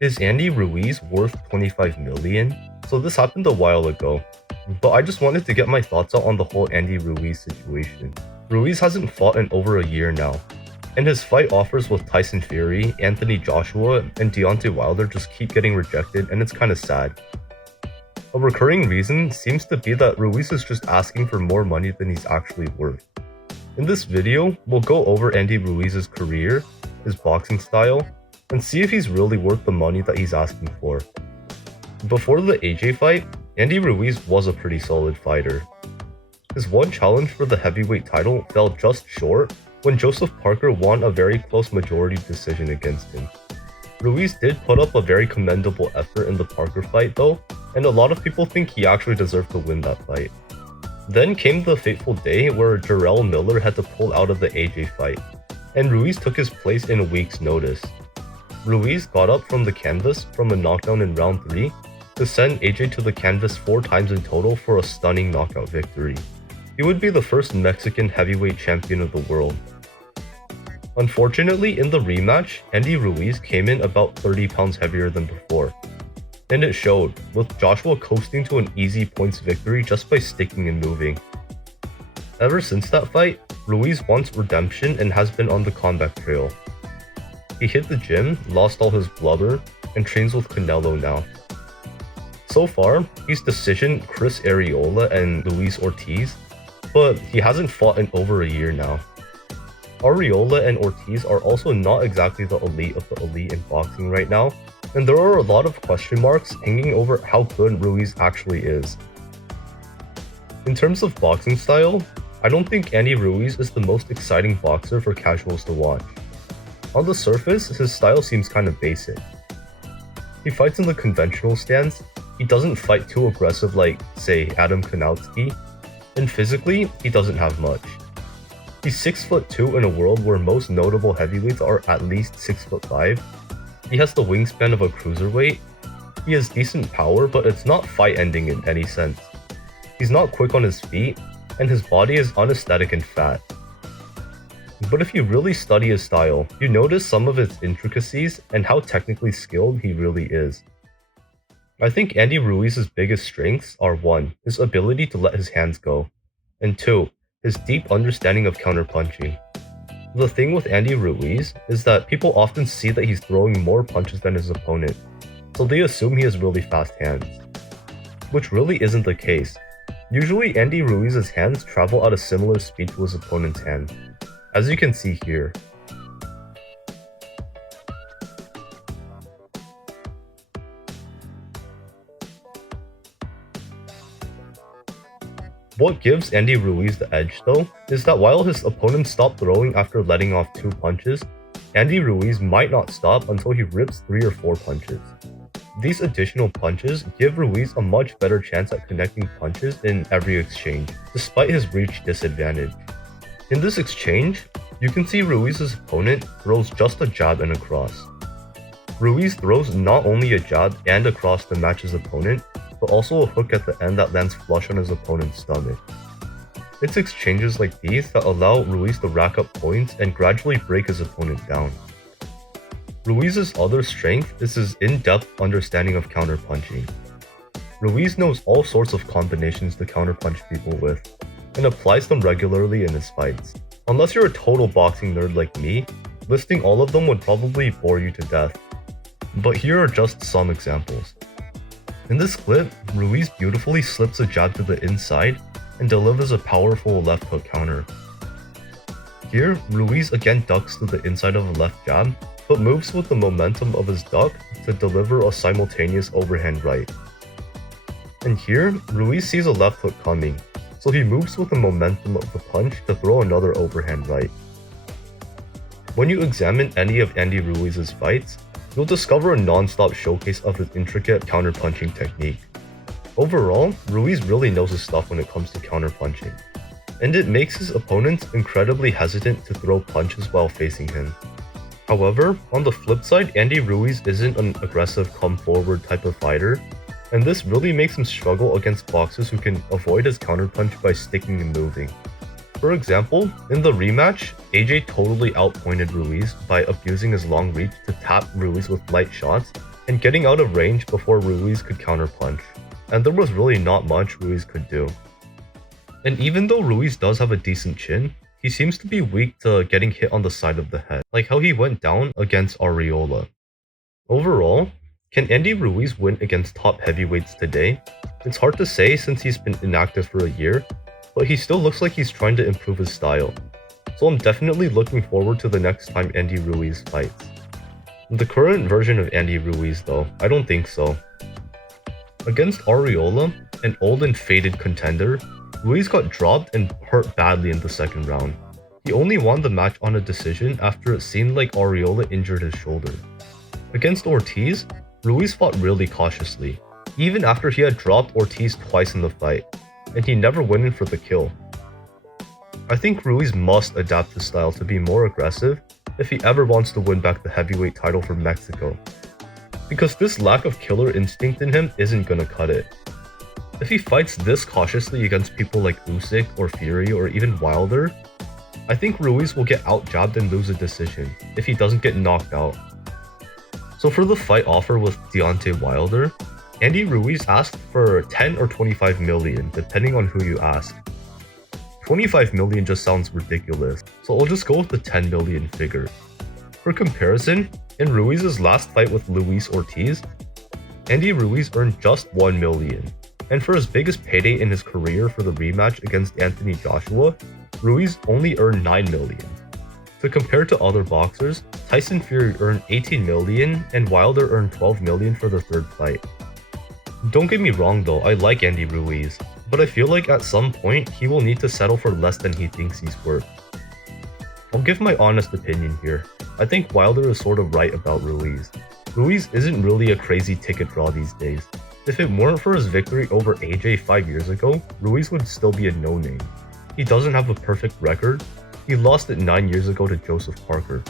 Is Andy Ruiz worth 25 million? So this happened a while ago, but I just wanted to get my thoughts out on the whole Andy Ruiz situation. Ruiz hasn't fought in over a year now, and his fight offers with Tyson Fury, Anthony Joshua, and Deontay Wilder just keep getting rejected, and it's kinda sad. A recurring reason seems to be that Ruiz is just asking for more money than he's actually worth. In this video, we'll go over Andy Ruiz's career, his boxing style, and see if he's really worth the money that he's asking for. Before the AJ fight, Andy Ruiz was a pretty solid fighter. His one challenge for the heavyweight title fell just short when Joseph Parker won a very close majority decision against him. Ruiz did put up a very commendable effort in the Parker fight though, and a lot of people think he actually deserved to win that fight. Then came the fateful day where Jarrell Miller had to pull out of the AJ fight, and Ruiz took his place in a week's notice. Ruiz got up from the canvas from a knockdown in round 3 to send AJ to the canvas 4 times in total for a stunning knockout victory. He would be the first Mexican heavyweight champion of the world. Unfortunately, in the rematch, Andy Ruiz came in about 30 pounds heavier than before, and it showed, with Joshua coasting to an easy points victory just by sticking and moving. Ever since that fight, Ruiz wants redemption and has been on the comeback trail. He hit the gym, lost all his blubber, and trains with Canelo now. So far, he's decisioned Chris Arreola and Luis Ortiz, but he hasn't fought in over a year now. Arreola and Ortiz are also not exactly the elite of the elite in boxing right now, and there are a lot of question marks hanging over how good Ruiz actually is. In terms of boxing style, I don't think Andy Ruiz is the most exciting boxer for casuals to watch. On the surface, his style seems kinda basic. He fights in the conventional stance, he doesn't fight too aggressive like, say, Adam Konowski, and physically, he doesn't have much. He's 6'2" in a world where most notable heavyweights are at least 6'5". He has the wingspan of a cruiserweight. He has decent power, but it's not fight-ending in any sense. He's not quick on his feet, and his body is unaesthetic and fat. But if you really study his style, you notice some of its intricacies and how technically skilled he really is. I think Andy Ruiz's biggest strengths are 1. His ability to let his hands go, and 2. His deep understanding of counterpunching. The thing with Andy Ruiz is that people often see that he's throwing more punches than his opponent, so they assume he has really fast hands. Which really isn't the case. Usually Andy Ruiz's hands travel at a similar speed to his opponent's hand, as you can see here. What gives Andy Ruiz the edge though, is that while his opponents stop throwing after letting off 2 punches, Andy Ruiz might not stop until he rips 3 or 4 punches. These additional punches give Ruiz a much better chance at connecting punches in every exchange, despite his reach disadvantage. In this exchange, you can see Ruiz's opponent throws just a jab and a cross. Ruiz throws not only a jab and a cross to match his opponent, but also a hook at the end that lands flush on his opponent's stomach. It's exchanges like these that allow Ruiz to rack up points and gradually break his opponent down. Ruiz's other strength is his in-depth understanding of counterpunching. Ruiz knows all sorts of combinations to counterpunch people with, and applies them regularly in his fights. Unless you're a total boxing nerd like me, listing all of them would probably bore you to death. But here are just some examples. In this clip, Ruiz beautifully slips a jab to the inside and delivers a powerful left hook counter. Here, Ruiz again ducks to the inside of a left jab, but moves with the momentum of his duck to deliver a simultaneous overhand right. And here, Ruiz sees a left hook coming, so he moves with the momentum of the punch to throw another overhand right. When you examine any of Andy Ruiz's fights, you'll discover a non-stop showcase of his intricate counterpunching technique. Overall, Ruiz really knows his stuff when it comes to counterpunching, and it makes his opponents incredibly hesitant to throw punches while facing him. However, on the flip side, Andy Ruiz isn't an aggressive come-forward type of fighter, and this really makes him struggle against boxers who can avoid his counterpunch by sticking and moving. For example, in the rematch, AJ totally outpointed Ruiz by abusing his long reach to tap Ruiz with light shots and getting out of range before Ruiz could counterpunch, and there was really not much Ruiz could do. And even though Ruiz does have a decent chin, he seems to be weak to getting hit on the side of the head, like how he went down against Arreola. Overall, can Andy Ruiz win against top heavyweights today? It's hard to say since he's been inactive for a year, but he still looks like he's trying to improve his style. So I'm definitely looking forward to the next time Andy Ruiz fights. The current version of Andy Ruiz though, I don't think so. Against Arreola, an old and faded contender, Ruiz got dropped and hurt badly in the second round. He only won the match on a decision after it seemed like Arreola injured his shoulder. Against Ortiz, Ruiz fought really cautiously, even after he had dropped Ortiz twice in the fight, and he never went in for the kill. I think Ruiz must adapt his style to be more aggressive if he ever wants to win back the heavyweight title from Mexico, because this lack of killer instinct in him isn't gonna cut it. If he fights this cautiously against people like Usyk or Fury or even Wilder, I think Ruiz will get out-jabbed and lose a decision if he doesn't get knocked out. So for the fight offer with Deontay Wilder, Andy Ruiz asked for 10 or 25 million, depending on who you ask. 25 million just sounds ridiculous, so I'll just go with the 10 million figure. For comparison, in Ruiz's last fight with Luis Ortiz, Andy Ruiz earned just 1 million. And for his biggest payday in his career for the rematch against Anthony Joshua, Ruiz only earned 9 million. To compare to other boxers, Tyson Fury earned 18 million and Wilder earned 12 million for the third fight. Don't get me wrong though, I like Andy Ruiz, but I feel like at some point he will need to settle for less than he thinks he's worth. I'll give my honest opinion here. I think Wilder is sort of right about Ruiz. Ruiz isn't really a crazy ticket draw these days. If it weren't for his victory over AJ 5 years ago, Ruiz would still be a no-name. He doesn't have a perfect record. He lost it 9 years ago to Joseph Parker.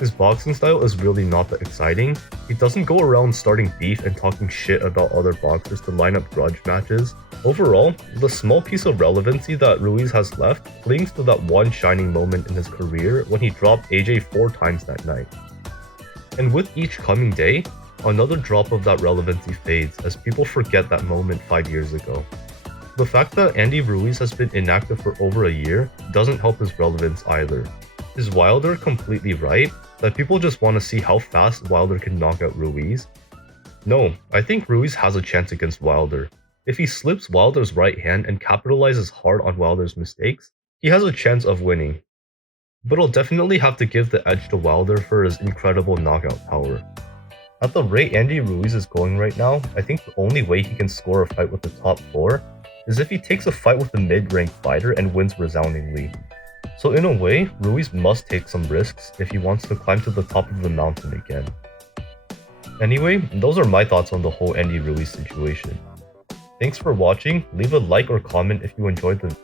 His boxing style is really not that exciting. He doesn't go around starting beef and talking shit about other boxers to line up grudge matches. Overall, the small piece of relevancy that Ruiz has left clings to that one shining moment in his career when he dropped AJ 4 times that night. And with each coming day, another drop of that relevancy fades as people forget that moment 5 years ago. The fact that Andy Ruiz has been inactive for over a year doesn't help his relevance either. Is Wilder completely right that people just want to see how fast Wilder can knock out Ruiz? No, I think Ruiz has a chance against Wilder. If he slips Wilder's right hand and capitalizes hard on Wilder's mistakes, he has a chance of winning. But I'll definitely have to give the edge to Wilder for his incredible knockout power. At the rate Andy Ruiz is going right now, I think the only way he can score a fight with the top 4 is if he takes a fight with a mid-ranked fighter and wins resoundingly. So in a way, Ruiz must take some risks if he wants to climb to the top of the mountain again. Anyway, those are my thoughts on the whole Andy Ruiz situation. Thanks for watching, leave a like or comment if you enjoyed the